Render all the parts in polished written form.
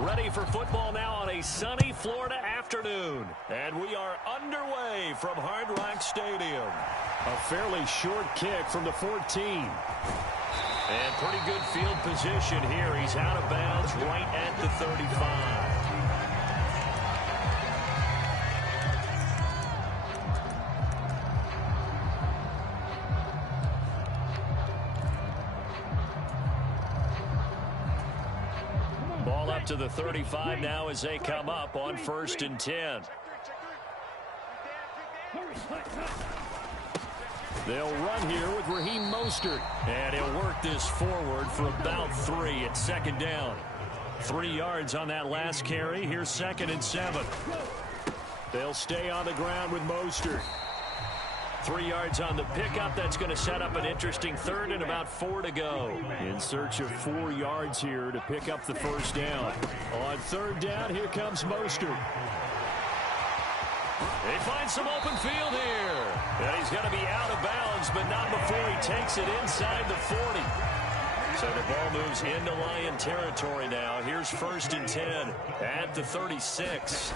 Ready for football now on a sunny Florida afternoon. And we are underway from Hard Rock Stadium. A fairly short kick from the 14. And pretty good field position here. He's out of bounds right at the 35. Ball up to the 35 now as they come up on 1st and 10. They'll run here with Raheem Mostert. And he'll work this forward for about 3 at 2nd down. 3 yards on that last carry. Here's 2nd and 7. They'll stay on the ground with Mostert. 3 yards on the pickup. That's going to set up an interesting 3rd and about 4 to go. In search of 4 yards here to pick up the 1st down. On 3rd down, here comes Mostert. They find some open field here. And he's going to be out of bounds, but not before he takes it inside the 40. So the ball moves into Lion territory now. Here's 1st and 10 at the 36.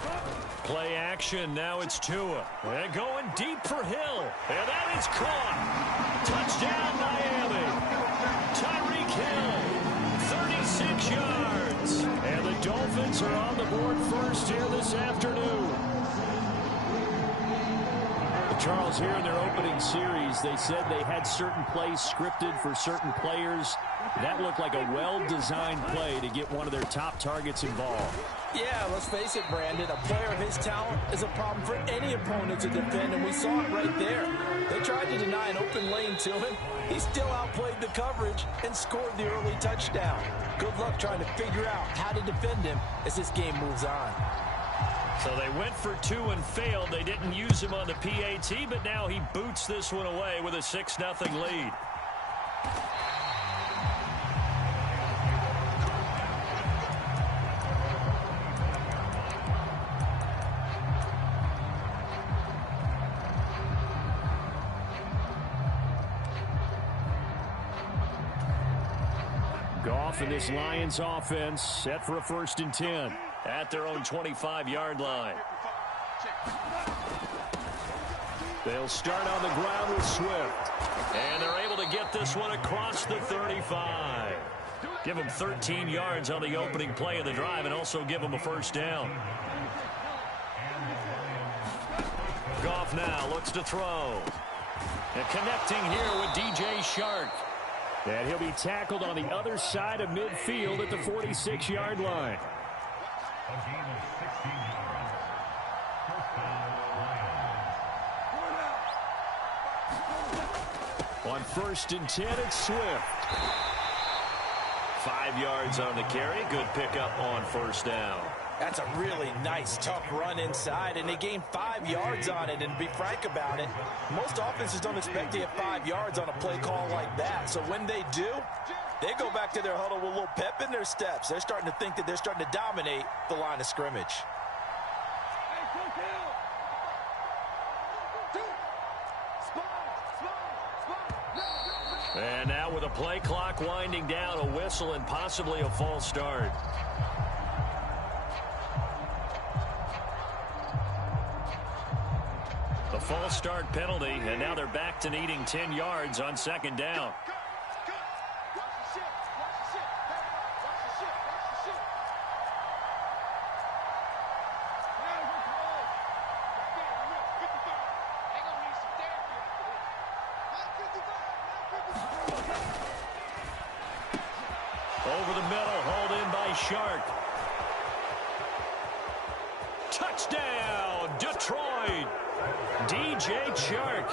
Play action. Now it's Tua. And going deep for Hill. And that is caught. Touchdown, Miami. Tyreek Hill, 36 yards. And the Dolphins are on the board first here this afternoon. Charles, here in their opening series, they said they had certain plays scripted for certain players. That looked like a well-designed play to get one of their top targets involved. Yeah, let's face it, Brandon. A player of his talent is a problem for any opponent to defend, and we saw it right there. They tried to deny an open lane to him. He still outplayed the coverage and scored the early touchdown. Good luck trying to figure out how to defend him as this game moves on. So they went for 2 and failed. They didn't use him on the PAT, but now he boots this one away with a 6-0 lead. Goff and this Lions offense set for a 1st and 10 at their own 25-yard line. They'll start on the ground with Swift. And they're able to get this one across the 35. Give them 13 yards on the opening play of the drive and also give them a 1st down. Goff now looks to throw. And connecting here with DJ Shark. And he'll be tackled on the other side of midfield at the 46-yard line. On 1st and 10, it's Swift. 5 yards on the carry. Good pickup on 1st down. That's a really nice, tough run inside, and they gained 5 yards on it. And to be frank about it, most offenses don't expect to get 5 yards on a play call like that. So when they do, they go back to their huddle with a little pep in their steps. They're starting to think that they're starting to dominate the line of scrimmage. And now with a play clock winding down, a whistle and possibly a false start. The false start penalty, and now they're back to needing 10 yards on 2nd down. Over the middle, hauled in by Shark. Touchdown, Detroit! DJ Chark,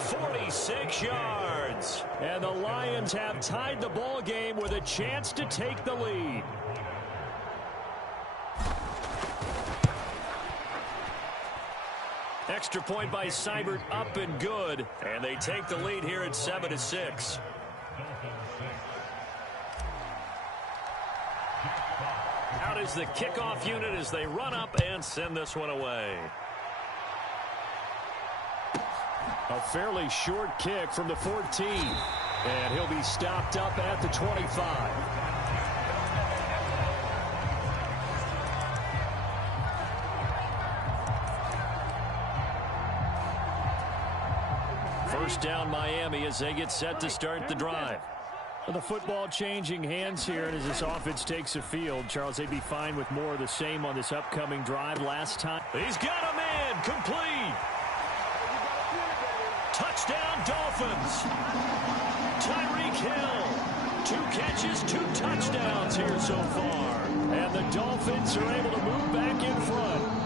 46 yards. And the Lions have tied the ball game with a chance to take the lead. Extra point by Seibert, up and good. And they take the lead here at 7-6. Out is the kickoff unit as they run up and send this one away. A fairly short kick from the 14. And he'll be stopped up at the 25. first down Miami as they get set to start the drive. The football changing hands here, and as this offense takes the field, Charles, they'd be fine with more of the same on this upcoming drive. Last time, he's got a man complete. Touchdown Dolphins. Tyreek Hill, 2 catches, 2 touchdowns here so far, and the Dolphins are able to move back in front.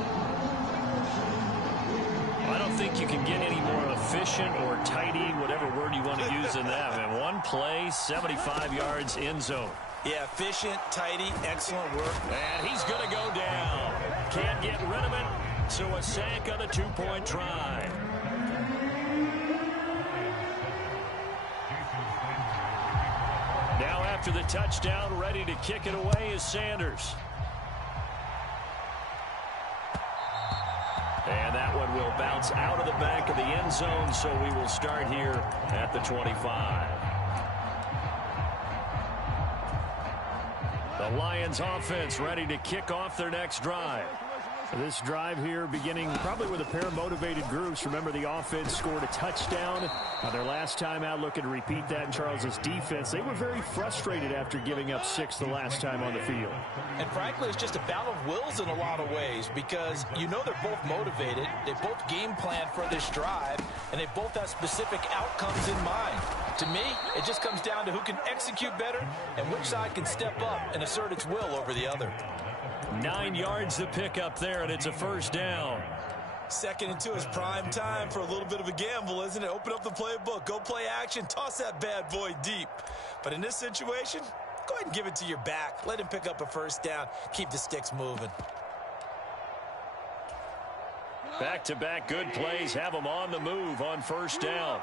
I don't think you can get any more efficient or tidy, whatever word you want to use in that. I mean, one play, 75 yards, end zone. Yeah, efficient, tidy, excellent work. And he's going to go down. Can't get rid of it, so a sack on a 2-point try. Now after the touchdown, ready to kick it away is Sanders. And that one will bounce out of the back of the end zone, so we will start here at the 25. The Lions offense ready to kick off their next drive. This drive here beginning probably with a pair of motivated groups. Remember, the offense scored a touchdown their last time out. Looking to repeat that in Charles's defense. They were very frustrated after giving up 6 the last time on the field. And frankly, it's just a battle of wills in a lot of ways, because you know they're both motivated. They both game plan for this drive, and they both have specific outcomes in mind. To me, it just comes down to who can execute better and which side can step up and assert its will over the other. 9 yards to pick up there, and it's a first down. Second and 2 is prime time for a little bit of a gamble, isn't it? Open up the playbook, go play action, toss that bad boy deep. But in this situation, go ahead and give it to your back. Let him pick up a first down. Keep the sticks moving. Back-to-back good plays have them on the move on first down.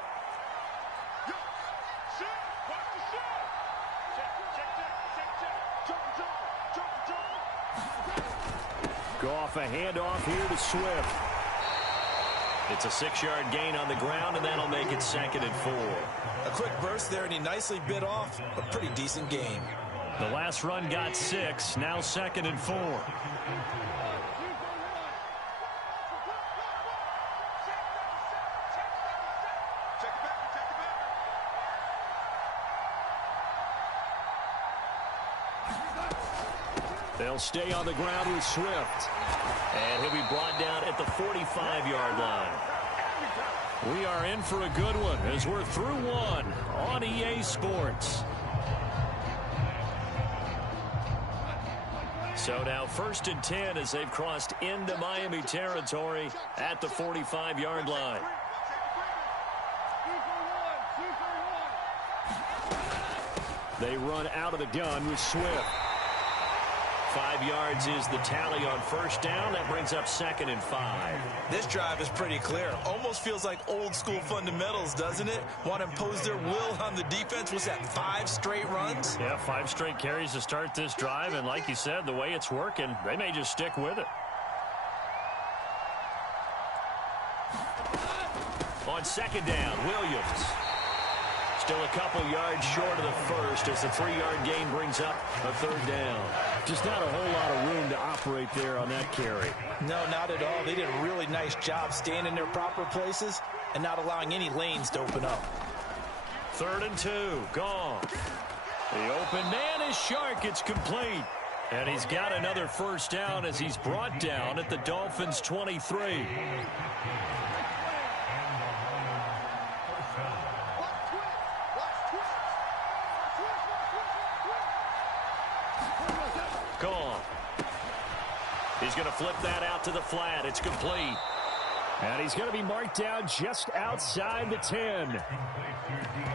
Go off a handoff here to Swift. It's a 6-yard gain on the ground, and that'll make it 2nd and 4. A quick burst there, and he nicely bit off a pretty decent gain. The last run got 6, now 2nd and 4. They'll stay on the ground with Swift. And he'll be brought down at the 45-yard line. We are in for a good one as we're through one on EA Sports. So now 1st and 10 as they've crossed into Miami territory at the 45-yard line. They run out of the gun with Swift. 5 yards is the tally on first down. That brings up 2nd and 5. This drive is pretty clear. Almost feels like old school fundamentals, doesn't it? Want to impose their will on the defense. Was that 5 straight runs? Yeah, 5 straight carries to start this drive. And like you said, the way it's working, they may just stick with it. On 2nd down, Williams. Still a couple yards short of the first as the 3-yard gain brings up a 3rd down. Just not a whole lot of room to operate there on that carry. No, not at all. They did a really nice job staying in their proper places and not allowing any lanes to open up. 3rd and 2, gone. The open man is Shark. It's complete. And he's got another first down as he's brought down at the Dolphins' 23. Gone. He's going to flip that out to the flat. It's complete. And he's going to be marked down just outside the 10.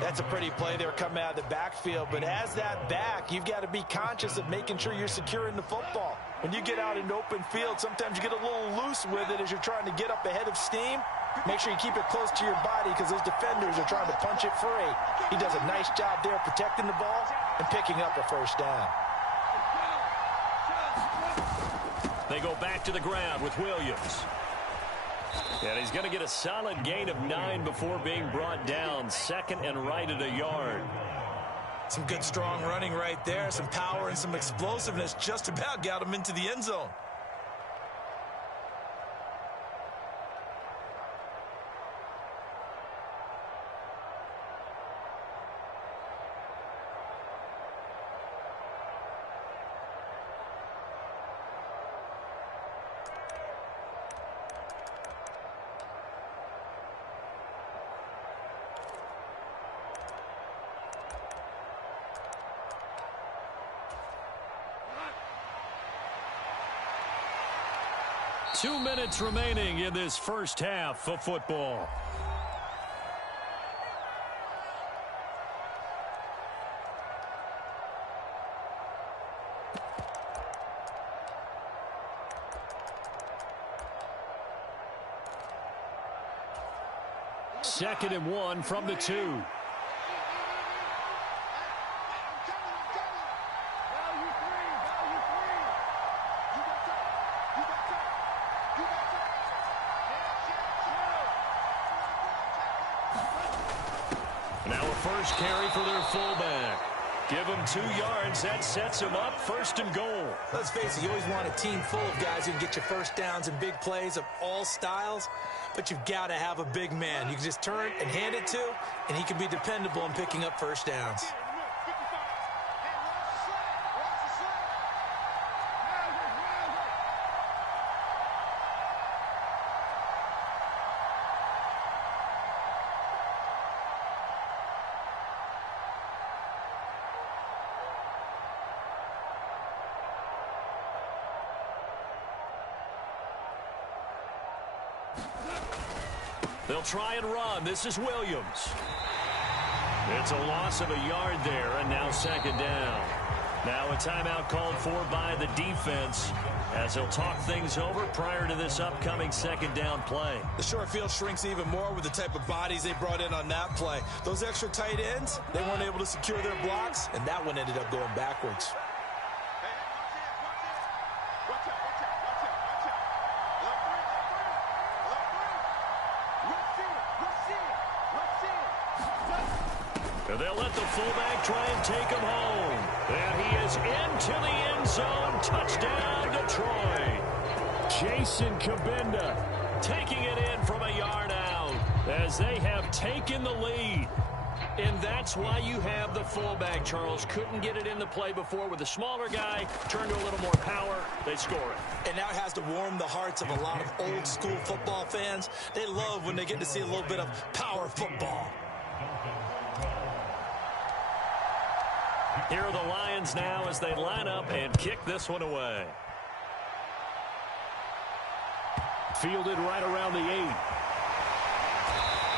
That's a pretty play there coming out of the backfield. But as that back, you've got to be conscious of making sure you're securing the football. When you get out in open field, sometimes you get a little loose with it as you're trying to get up ahead of steam. Make sure you keep it close to your body because those defenders are trying to punch it free. He does a nice job there protecting the ball and picking up a first down. They go back to the ground with Williams. And he's going to get a solid gain of 9 before being brought down. 2nd and right at a yard. Some good strong running right there. Some power and some explosiveness just about got him into the end zone. 2 minutes remaining in this first half of football. Second and 1 from the 2. Now a first carry for their fullback. Give him 2 yards. That sets him up first and goal. Let's face it, you always want a team full of guys who can get you first downs and big plays of all styles, but you've got to have a big man you can just turn and hand it to, and he can be dependable in picking up first downs. They'll try and run. This is Williams. It's a loss of a yard there, and now second down. Now a timeout called for by the defense as they'll talk things over prior to this upcoming second down play. The short field shrinks even more with the type of bodies they brought in on that play. Those extra tight ends, they weren't able to secure their blocks, and that one ended up going backwards. They'll let the fullback try and take him home. And he is into the end zone. Touchdown, Detroit. Jason Kabinda taking it in from a yard out as they have taken the lead. And that's why you have the fullback, Charles. Couldn't get it in the play before with a smaller guy. Turned to a little more power. They score it. And now it has to warm the hearts of a lot of old-school football fans. They love when they get to see a little bit of power football. Here are the Lions now as they line up and kick this one away. Fielded right around the 8.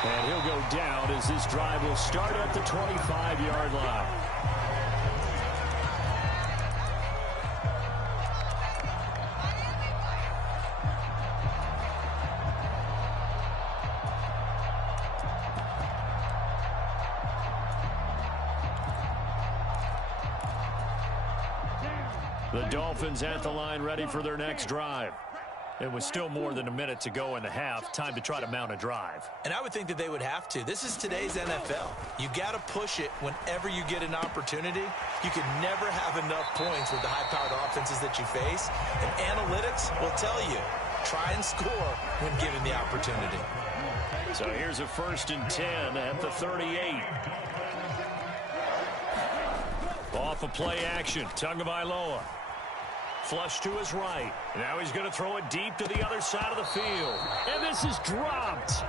And he'll go down as this drive will start at the 25-yard line. The Dolphins at the line ready for their next drive. It was still more than a minute to go in the half. Time to try to mount a drive. And I would think that they would have to. This is today's NFL. You got to push it whenever you get an opportunity. You can never have enough points with the high-powered offenses that you face. And analytics will tell you, try and score when given the opportunity. So here's a 1st and 10 at the 38. Off a play action. Tagovailoa. Flush to his right. Now he's going to throw it deep to the other side of the field. And this is dropped.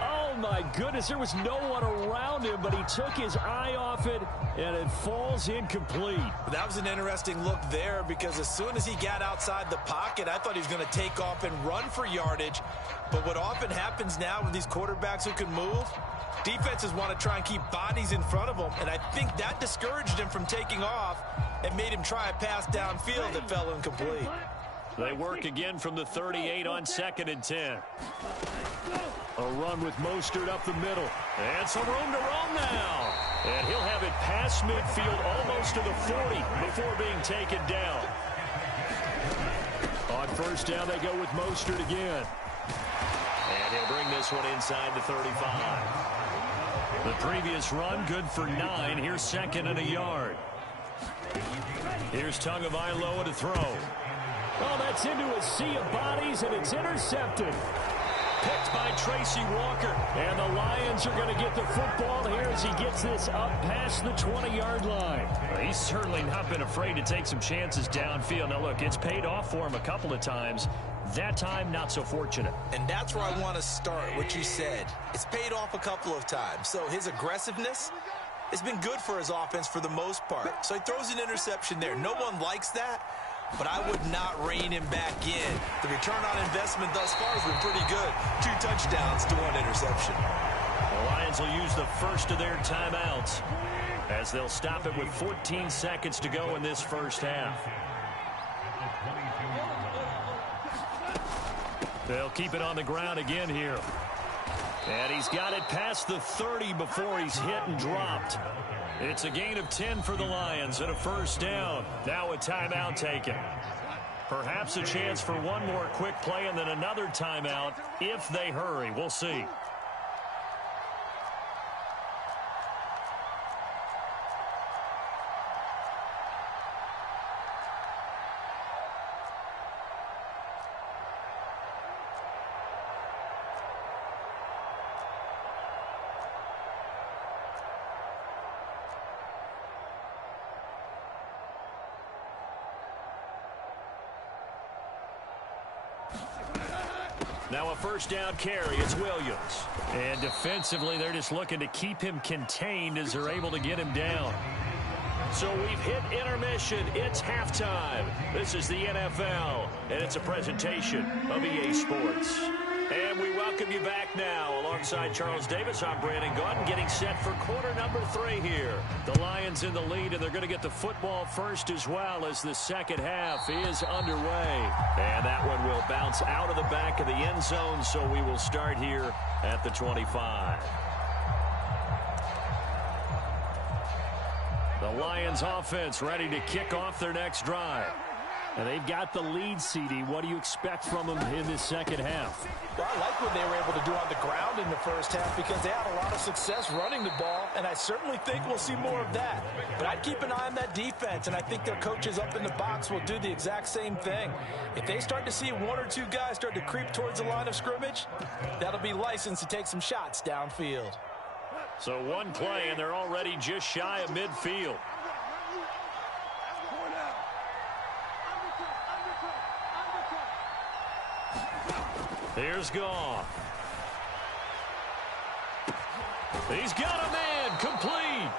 Oh, my goodness. There was no one around him, but he took his eye off it, and it falls incomplete. That was an interesting look there because as soon as he got outside the pocket, I thought he was going to take off and run for yardage. But what often happens now with these quarterbacks who can move, defenses want to try and keep bodies in front of them, and I think that discouraged him from taking off and made him try a pass downfield that fell incomplete. They work again from the 38 on 2nd and 10. A run with Mostert up the middle. And some room to roam now. And he'll have it past midfield almost to the 40 before being taken down. On 1st down, they go with Mostert again. And he'll bring this one inside the 35. The previous run, good for 9. Here's 2nd and a yard. Here's Tagovailoa to throw. Oh, that's into a sea of bodies, and it's intercepted. Picked by Tracy Walker. And the Lions are going to get the football here as he gets this up past the 20-yard line. Well, he's certainly not been afraid to take some chances downfield. Now, look, it's paid off for him a couple of times. That time, not so fortunate. And that's where I want to start, what you said. It's paid off a couple of times. So his aggressiveness has been good for his offense for the most part. So he throws an interception there. No one likes that. but I would not rein him back in. The return on investment thus far has been pretty good. 2 touchdowns to 1 interception. The Lions will use the first of their timeouts as they'll stop it with 14 seconds to go in this first half. They'll keep it on the ground again here. And he's got it past the 30 before he's hit and dropped. It's a gain of 10 for the Lions and a first down. Now a timeout taken. Perhaps a chance for one more quick play and then another timeout if they hurry. We'll see. Now a first down carry. It's Williams. And defensively, they're just looking to keep him contained as they're able to get him down. So we've hit intermission. It's halftime. This is the NFL, and it's a presentation of EA Sports. And we welcome you back now. Alongside Charles Davis, I'm Brandon Gaudin, getting set for quarter number 3 here. The Lions in the lead, and they're going to get the football first as well as the second half is underway. And that one will bounce out of the back of the end zone, so we will start here at the 25. The Lions offense ready to kick off their next drive. And they've got the lead, CD. What do you expect from them in this second half? Well, I like what they were able to do on the ground in the first half because they had a lot of success running the ball, and I certainly think we'll see more of that. But I'd keep an eye on that defense, and I think their coaches up in the box will do the exact same thing. If they start to see 1 or 2 guys start to creep towards the line of scrimmage, that'll be licensed to take some shots downfield. So one play, and they're already just shy of midfield. Here's Goff. He's got a man complete.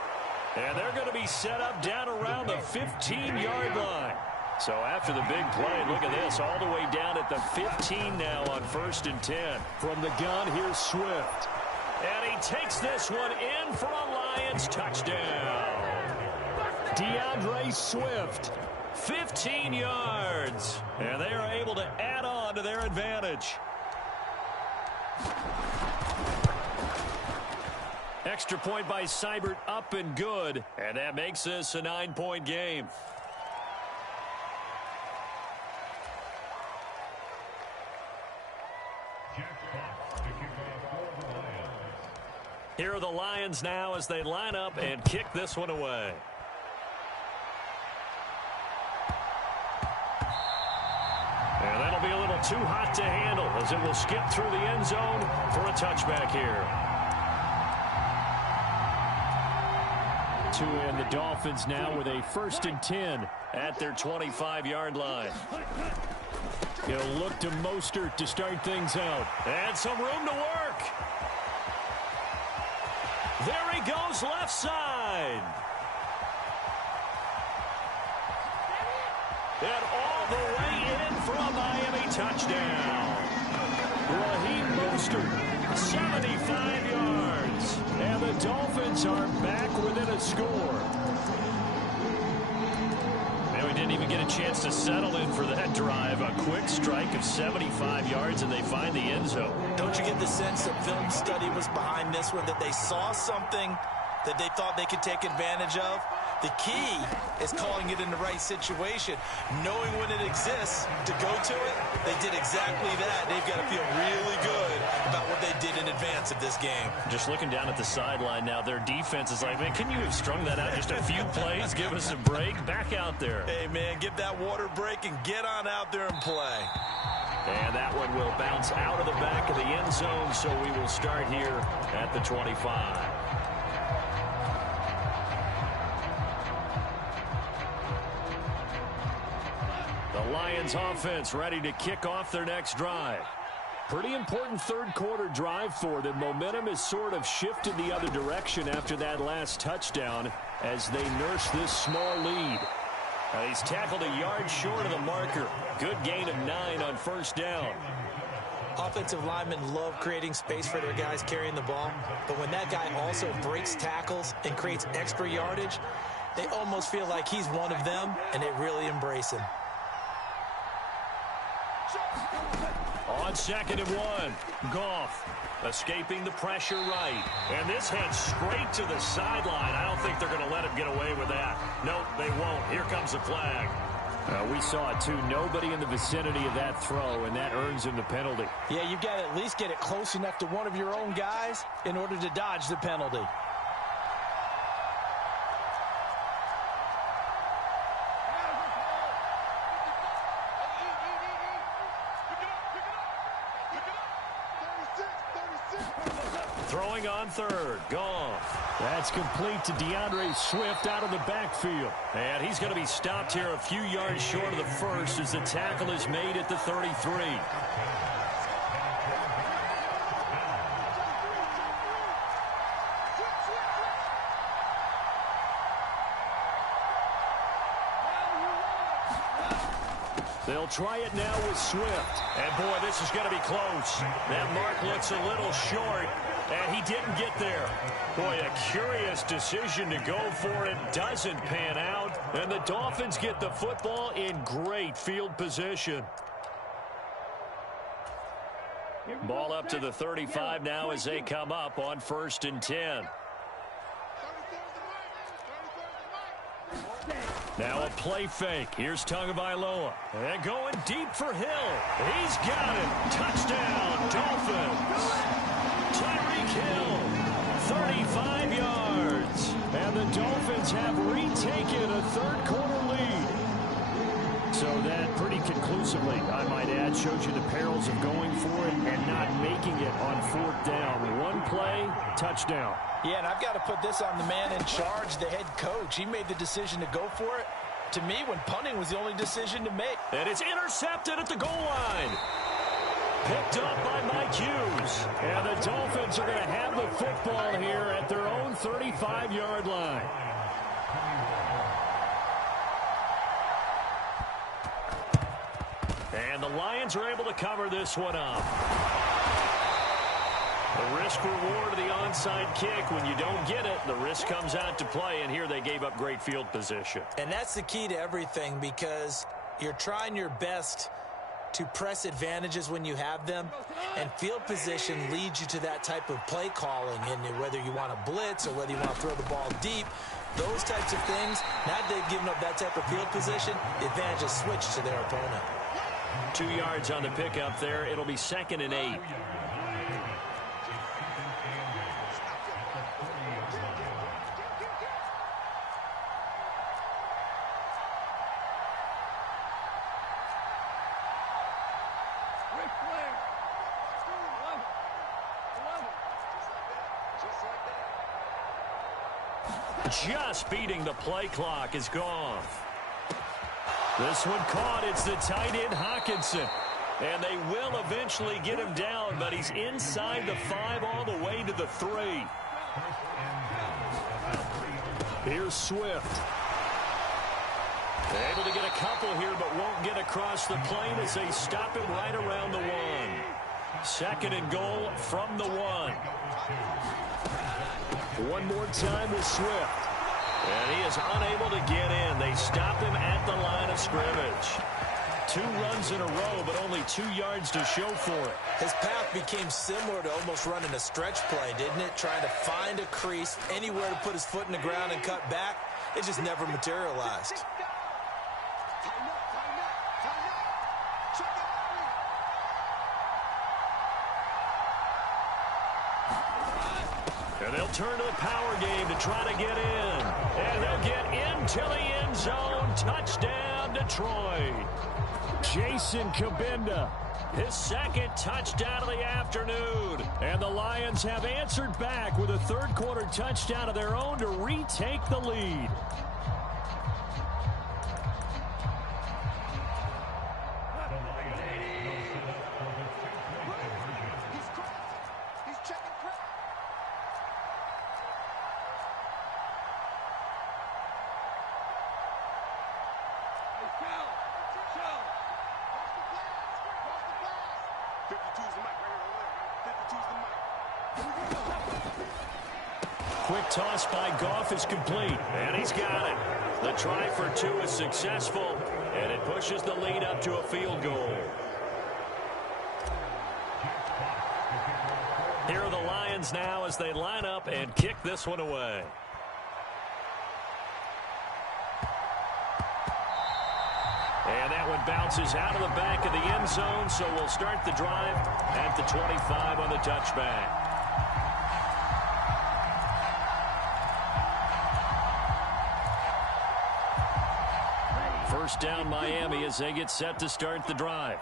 And they're going to be set up down around the 15-yard line. So after the big play, look at this, all the way down at the 15 now on 1st and 10. From the gun, here's Swift. And he takes this one in for a Lions touchdown. DeAndre Swift. 15 yards. And they are able to add on to their advantage. Extra point by Seibert, up and good. And that makes this a 9-point game. Here are the Lions now as they line up and kick this one away. And that'll be a little too hot to handle as it will skip through the end zone for a touchback here. And the Dolphins now with a 1st and 10 at their 25-yard line. He'll look to Mostert to start things out. And some room to work. There he goes left side. And all the way in for a Miami touchdown. Raheem Mostert, 75 yards. And the Dolphins are back within a score. And we didn't even get a chance to settle in for that drive. A quick strike of 75 yards, and they find the end zone. Don't you get the sense that film study was behind this one, that they saw something that they thought they could take advantage of? The key is calling it in the right situation. Knowing when it exists to go to it, they did exactly that. They've got to feel really good about what they did in advance of this game. Just looking down at the sideline now, their defense is like, man, can you have strung that out just a few plays? Give us a break. Back out there. Hey, man, give that water break and get on out there and play. And that one will bounce out of the back of the end zone, so we will start here at the 25. The Lions offense ready to kick off their next drive. Pretty important third-quarter drive for them. Momentum has sort of shifted the other direction after that last touchdown as they nurse this small lead. He's tackled a yard short of the marker. Good gain of 9 on first down. Offensive linemen love creating space for their guys carrying the ball, but when that guy also breaks tackles and creates extra yardage, they almost feel like he's one of them, and they really embrace him. On 2nd and 1, Goff escaping the pressure right. And this heads straight to the sideline. I don't think they're going to let him get away with that. Nope, they won't. Here comes the flag. We saw it, too. Nobody in the vicinity of that throw, and that earns him the penalty. Yeah, you've got to at least get it close enough to one of your own guys in order to dodge the penalty. Throwing on 3rd, Goff. That's complete to DeAndre Swift out of the backfield. And he's going to be stopped here a few yards short of the first as the tackle is made at the 33. They'll try it now with Swift. And, boy, this is going to be close. That mark looks a little short, and he didn't get there. Boy, a curious decision to go for it. Doesn't pan out, and the Dolphins get the football in great field position. Ball up to the 35 now as they come up on 1st and 10. Now a play fake. Here's Tagovailoa. And going deep for Hill. He's got it. Touchdown, Dolphins. Tyreek Hill, 35 yards. And the Dolphins have retaken a third-quarter lead. So that pretty conclusively, I might add, shows you the perils of going for it and not making it on 4th down. One play, touchdown. Yeah, and I've got to put this on the man in charge, the head coach. He made the decision to go for it. To me, when punting was the only decision to make. And it's intercepted at the goal line. Picked up by Mike Hughes. And the Dolphins are going to have the football here at their own 35-yard line. And the Lions are able to cover this one up. The risk-reward of the onside kick. When you don't get it, the risk comes out to play, and here they gave up great field position. And that's the key to everything, because you're trying your best to press advantages when you have them, and field position leads you to that type of play calling, and whether you want to blitz or whether you want to throw the ball deep, those types of things. Now that they've given up that type of field position, the advantage is switched to their opponent. 2 yards on the pickup there. It'll be 2nd and 8. Just beating the play clock is gone. This one caught. It's the tight end Hawkinson. And they will eventually get him down, but he's inside the 5 all the way to the 3. Here's Swift. Able to get a couple here, but won't get across the plane as they stop him right around the 1. 2nd and goal from the 1. One more time with Swift. And he is unable to get in. They stop him at the line of scrimmage. 2 runs in a row, but only 2 yards to show for it. His path became similar to almost running a stretch play, didn't it? Trying to find a crease, anywhere to put his foot in the ground and cut back. It just never materialized. And they'll turn to the power game to try to get in. And they'll get into the end zone. Touchdown, Detroit. Jason Kabinda, His 2nd touchdown of the afternoon. and the Lions have answered back with a third-quarter touchdown of their own to retake the lead. Quick toss by Goff is complete, and he's got it. The try for two is successful, and it pushes the lead up to a field goal. Here are the Lions now as they line up and kick this one away. And that one bounces out of the back of the end zone, so we'll start the drive at the 25 on the touchback. First down Miami as they get set to start the drive.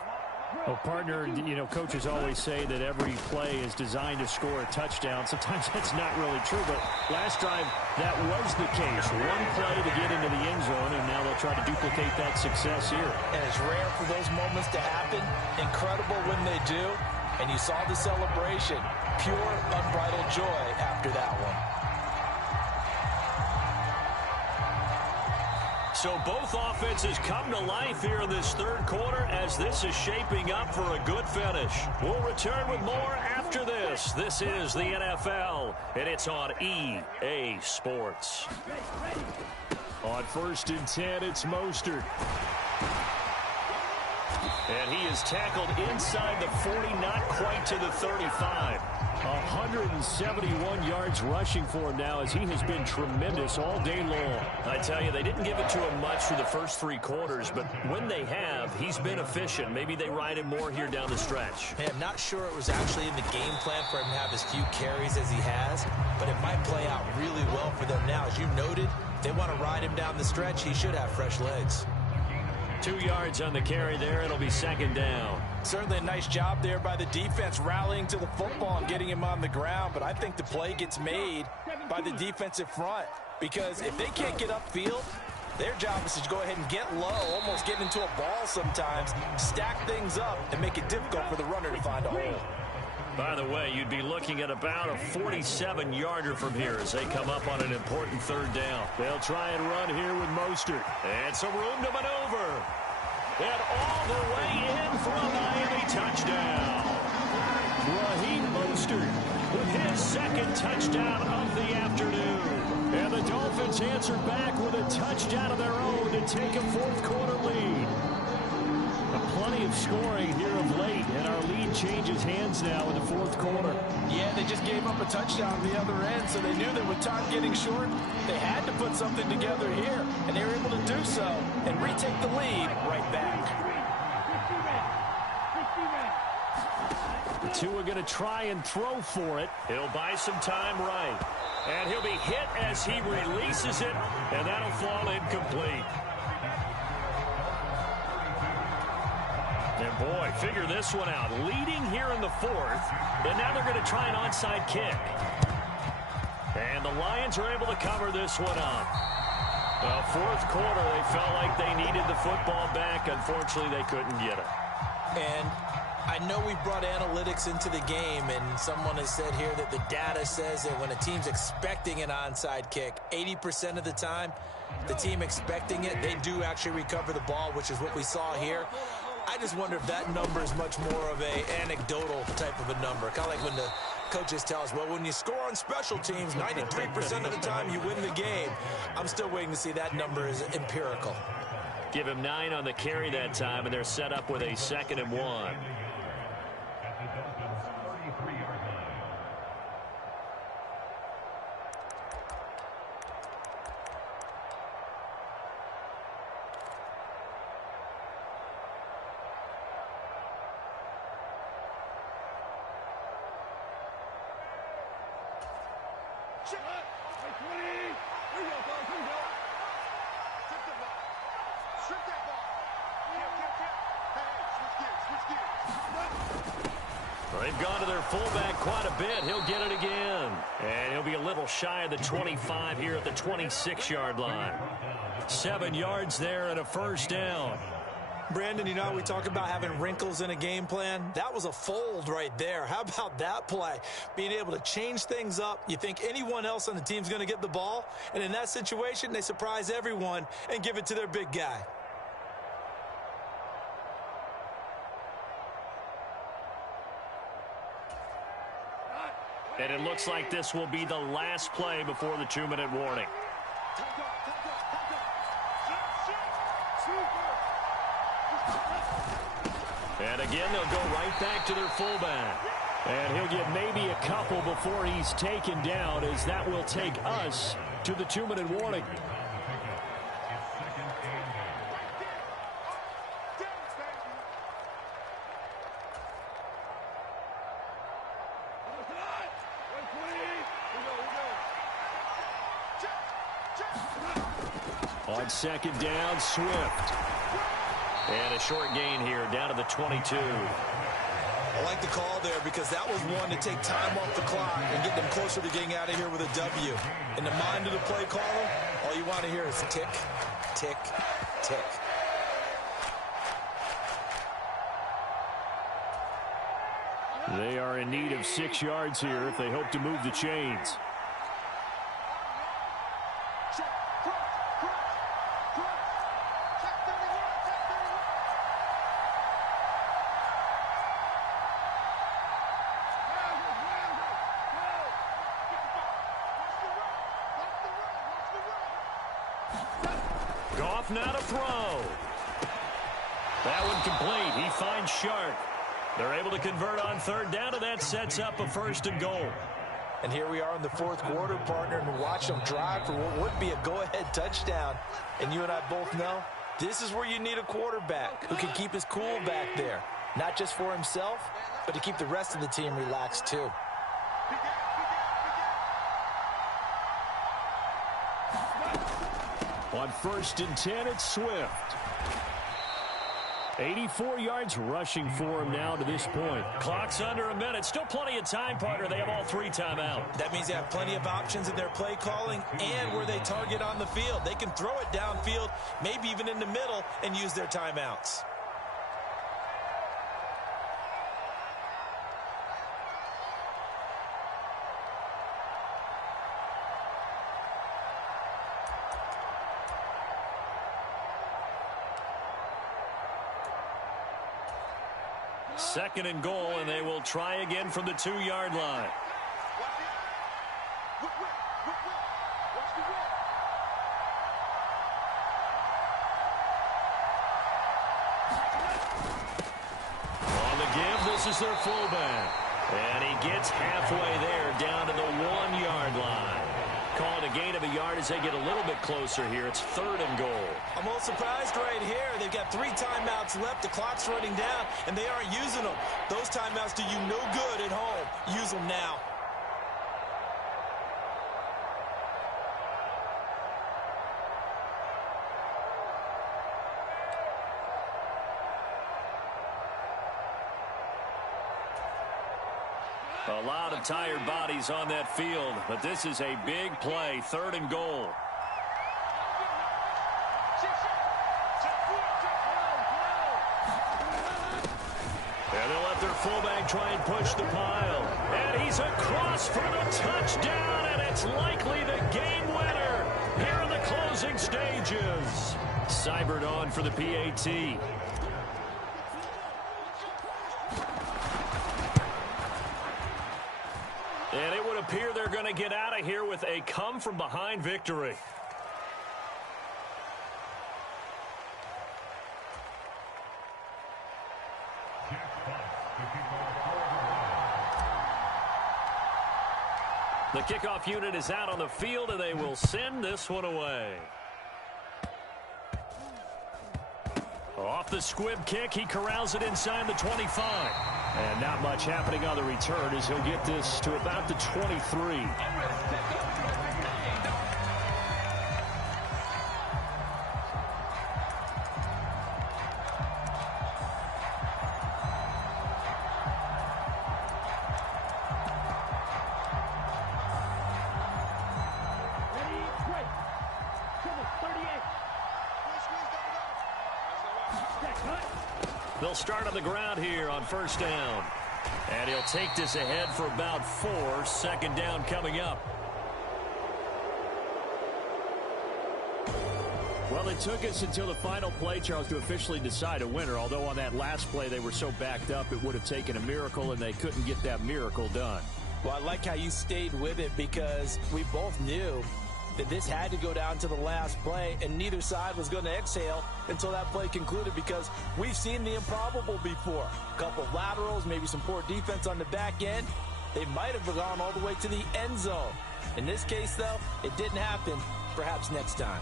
Well, partner, coaches always say that every play is designed to score a touchdown. Sometimes that's not really true, but last drive, that was the case. One play to get into the end zone, and now they'll try to duplicate that success here. And it's rare for those moments to happen. Incredible when they do. And you saw the celebration. Pure, unbridled joy after that one. So both offenses come to life here in this third quarter as this is shaping up for a good finish. We'll return with more after this. This is the NFL, and it's on EA Sports. On 1st and 10, it's Mostert. And he is tackled inside the 40, not quite to the 35. 171 yards rushing for him now as he has been tremendous all day long. I tell you, they didn't give it to him much for the first three quarters, but when they have, he's been efficient. Maybe they ride him more here down the stretch. Hey, I'm not sure it was actually in the game plan for him to have as few carries as he has, but it might play out really well for them now. As you noted, if they want to ride him down the stretch, he should have fresh legs. 2 yards on the carry there. It'll be second down. Certainly a nice job there by the defense rallying to the football and getting him on the ground, but I think the play gets made by the defensive front because if they can't get upfield, their job is to go ahead and get low, almost get into a ball sometimes, stack things up, and make it difficult for the runner to find a hole. By the way, you'd be looking at about a 47-yarder from here as they come up on an important third down. They'll try and run here with Mostert. And some room to maneuver. And all the way in for a Miami touchdown. Raheem Mostert with his second touchdown of the afternoon. And the Dolphins answer back with a touchdown of their own to take a fourth quarter lead. Plenty of scoring here of late, and our lead changes hands now in the fourth quarter. Yeah, they just gave up a touchdown on the other end, so they knew that with time getting short, they had to put something together here, and they were able to do so and retake the lead right back. The two are going to try and throw for it. He'll buy some time right, and he'll be hit as he releases it, and that'll fall incomplete. And boy, figure this one out. Leading here in the fourth, and now they're going to try an onside kick. And the Lions are able to cover this one up. Well, fourth quarter, they felt like they needed the football back. Unfortunately, they couldn't get it. And I know we brought analytics into the game, and someone has said here that the data says that when a team's expecting an onside kick, 80% of the time, the team expecting it, they do actually recover the ball, which is what we saw here. I just wonder if that number is much more of a anecdotal type of a number. Kind of like when the coaches tell us, well, when you score on special teams, 93% of the time you win the game. I'm still waiting to see that number is empirical. Give him 9 on the carry that time, and they're set up with a 2nd and 1. They've gone to their fullback quite a bit. He'll get it again. And he'll be a little shy of the 25 here at the 26-yard line. 7 yards there and a first down. Brandon, you know, we talk about having wrinkles in a game plan. That was a fold right there. How about that play? Being able to change things up. You think anyone else on the team's going to get the ball, and in that situation, they surprise everyone and give it to their big guy. And it looks like this will be the last play before the 2-minute warning. And again, they'll go right back to their fullback. And he'll get maybe a couple before he's taken down, as that will take us to the 2-minute warning. On second down, Swift. And a short gain here, down to the 22. I like the call there because that was one to take time off the clock and get them closer to getting out of here with a W. In the mind of the play caller, all you want to hear is tick, tick, tick. They are in need of 6 yards here if they hope to move the chains. Goff now to throw. That one complete. He finds Sharp. They're able to convert on third down, and that sets up a 1st and goal. And here we are in the 4th quarter, partner, and watch them drive for what would be a go-ahead touchdown. And you and I both know this is where you need a quarterback who can keep his cool back there. Not just for himself, but to keep the rest of the team relaxed too. On 1st and 10, it's Swift. 84 yards rushing for him now to this point. Clock's under a minute. Still plenty of time, partner. They have all 3 timeouts. That means they have plenty of options in their play calling and where they target on the field. They can throw it downfield, maybe even in the middle, and use their timeouts. Second and goal, and they will try again from the 2-yard line. On the give, this is their fullback. And he gets halfway there, down to the 1-yard line. Call it a gain of a yard as they get a little bit closer here. It's 3rd and goal. I'm a little surprised right here. They've got 3 timeouts left. The clock's running down, and they aren't using them. Those timeouts do you no good at home. Use them now. A lot of tired bodies on that field, but this is a big play, 3rd and goal. And they'll let their fullback try and push the pile. And he's across for the touchdown, and it's likely the game winner here in the closing stages. Seibert on for the PAT. And it would appear they're going to get out of here with a come-from-behind victory. The kickoff unit is out on the field, and they will send this one away. Off the squib kick, he corrals it inside the 25. And not much happening on the return as he'll get this to about the 23. They'll start on the ground here on 1st down. And he'll take this ahead for about 4. 2nd down coming up. Well, it took us until the final play, Charles, to officially decide a winner. Although on that last play they were so backed up, it would have taken a miracle, and they couldn't get that miracle done. Well, I like how you stayed with it because we both knew that this had to go down to the last play, and neither side was going to exhale until that play concluded because we've seen the improbable before. A couple laterals, maybe some poor defense on the back end. They might have gone all the way to the end zone. In this case, though, it didn't happen. Perhaps next time.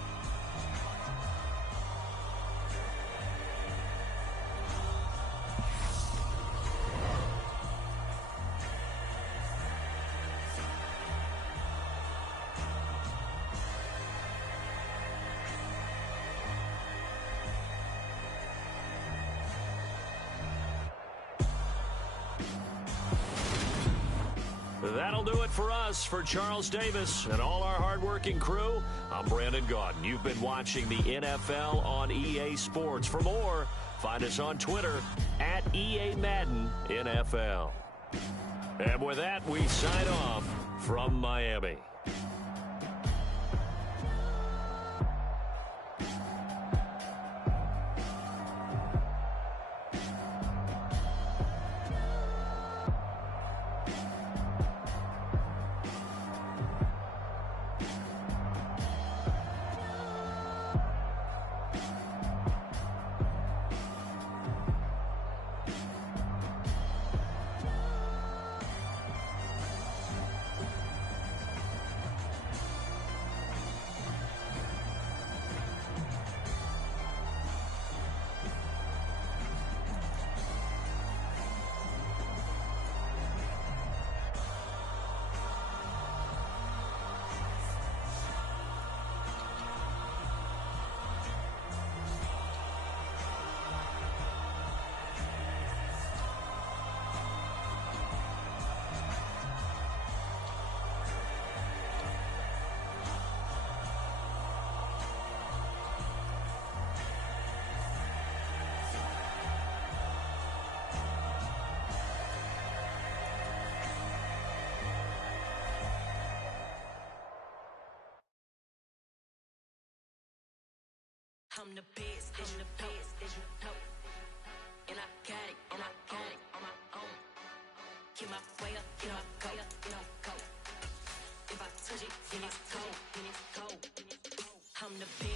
That'll do it for us. For Charles Davis and all our hardworking crew, I'm Brandon Gaudin. You've been watching the NFL on EA Sports. For more, find us on Twitter at EA Madden NFL. And with that, we sign off from Miami. I'm the best, as you know. And I got it, on my own. Get my way up, get my go. If I touch it, then it's cold. I'm the best.